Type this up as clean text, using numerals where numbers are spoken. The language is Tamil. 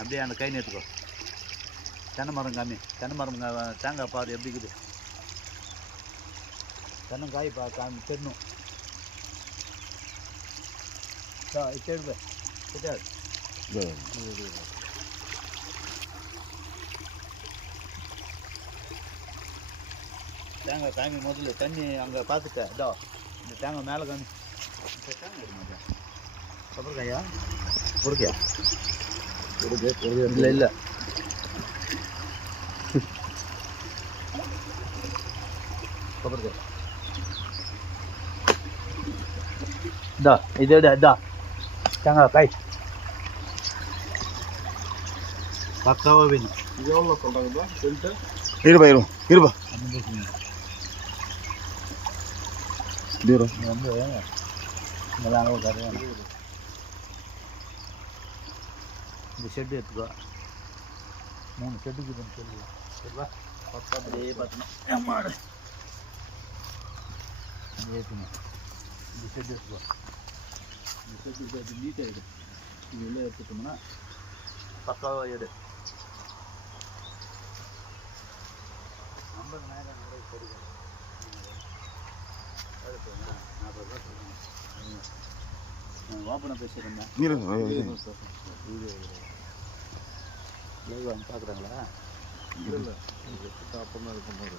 அப்படியே அந்த கை நேற்றுக்கோ. தென்னை மரம் காமி. தென்னை மரம் தேங்காய் பாரு எப்படி இருக்குது. தென்னங்காய் காமி தென்னும் கேடு கிட்டாது. தேங்காய் காமி முதல்ல தண்ணி அங்கே பார்த்துட்ட. இதோ இந்த தேங்காய் மேலே காமி. தேங்காய் எடுமாட்டா கொப்பரைக்காயா கொடுக்கியா? இல்லை இல்லை கொப்பரைக்காய் இதா இது இதா தேங்காய் காய் பக்காவாக வேணும். இது எவ்வளோ சொல்கிறாங்கப்பா சொல்லிட்டு இருப்பா இருப்பா வந்து நல்லா அளவு கரையானு இந்த ஷெட்டு எடுத்துக்கோ. 3 ஷெட்டுக்கு இதுன்னு சொல்லுவோம். சரிப்பா அப்படியே பார்த்தோம் மாடு ஏற்றுணும். இந்த ஷெட்டு எடுத்துக்கோ. இந்த ஷெட்டு அது நீட்டாக எடு. இது உள்ளே எடுத்துட்டோம்னா பக்காவாக எடு. 50,000 கிடைக்கும். 40 ரூபா சொல்லுங்கள். ஓப்பனாக பேசுகிறேன். லைவ் அவங்க பார்க்குறாங்களா? இல்லை அப்புறமா இருக்கும்போது